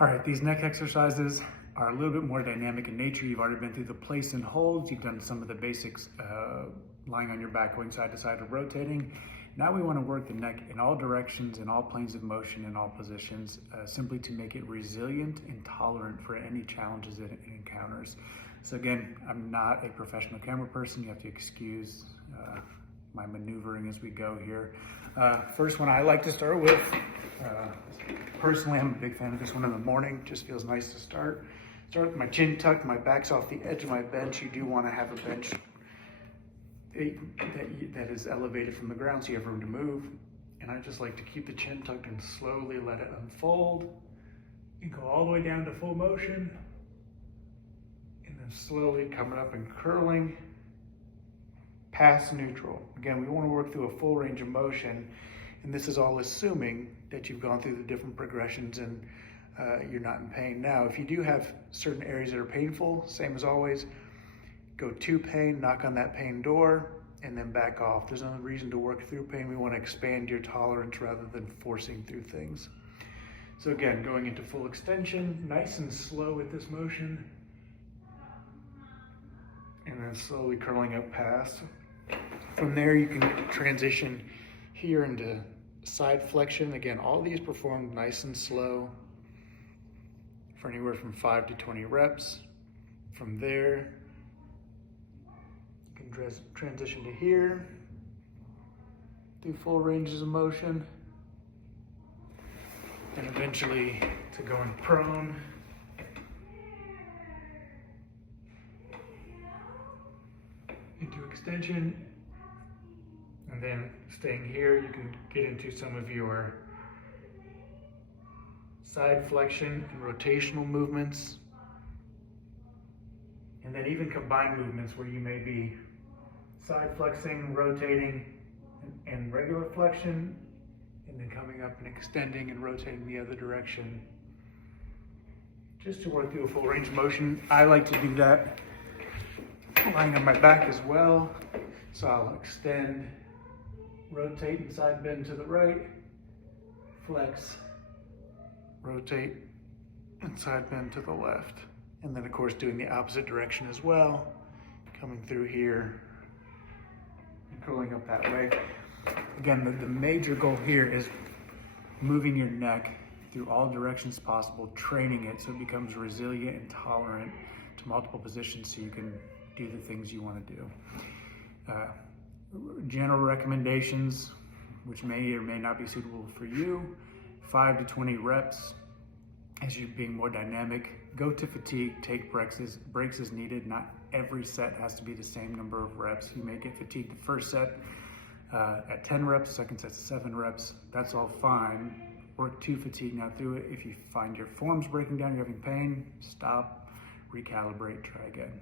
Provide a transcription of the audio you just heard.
All right, these neck exercises are a little bit more dynamic in nature. You've already been through the place and holds. You've done some of the basics, lying on your back, going side to side or rotating. Now we want to work the neck in all directions, in all planes of motion, in all positions, simply to make it resilient and tolerant for any challenges that it encounters. So again, I'm not a professional camera person. You have to excuse my maneuvering as we go here. First one I like to start with, personally, I'm a big fan of this one in the morning. Just feels nice to start. Start with my chin tucked, my back's off the edge of my bench. You do want to have a bench that is elevated from the ground so you have room to move. And I just like to keep the chin tucked and slowly let it unfold. You go all the way down to full motion, and then slowly coming up and curling past neutral. Again, we want to work through a full range of motion, and this is all assuming that you've gone through the different progressions and you're not in pain. Now, if you do have certain areas that are painful, same as always, go to pain, knock on that pain door, and then back off. There's no reason to work through pain. We want to expand your tolerance rather than forcing through things. So again, going into full extension, nice and slow with this motion, and then slowly curling up past. From there, you can transition here into side flexion. Again, all these performed nice and slow for anywhere from 5 to 20 reps. From there, you can transition to here, do full ranges of motion, and eventually to going prone. Into extension, and then staying here, you can get into some of your side flexion and rotational movements, and then even combined movements where you may be side flexing, rotating, and regular flexion, and then coming up and extending and rotating the other direction, just to work through a full range of motion. I like to do that lying on my back as well. So I'll extend, rotate and side bend to the right, flex, rotate and side bend to the left. And then of course doing the opposite direction as well, coming through here and curling up that way. Again, the major goal here is moving your neck through all directions possible, training it so it becomes resilient and tolerant to multiple positions so you can do the things you want to do. General recommendations, which may or may not be suitable for you: 5 to 20 reps. As you're being more dynamic, go to fatigue, take breaks as needed. Not every set has to be the same number of reps. You may get fatigued the first set at 10 reps, second set 7 reps. That's all fine. Work to fatigue, not through it. If you find your form's breaking down, you're having pain, stop, recalibrate, try again.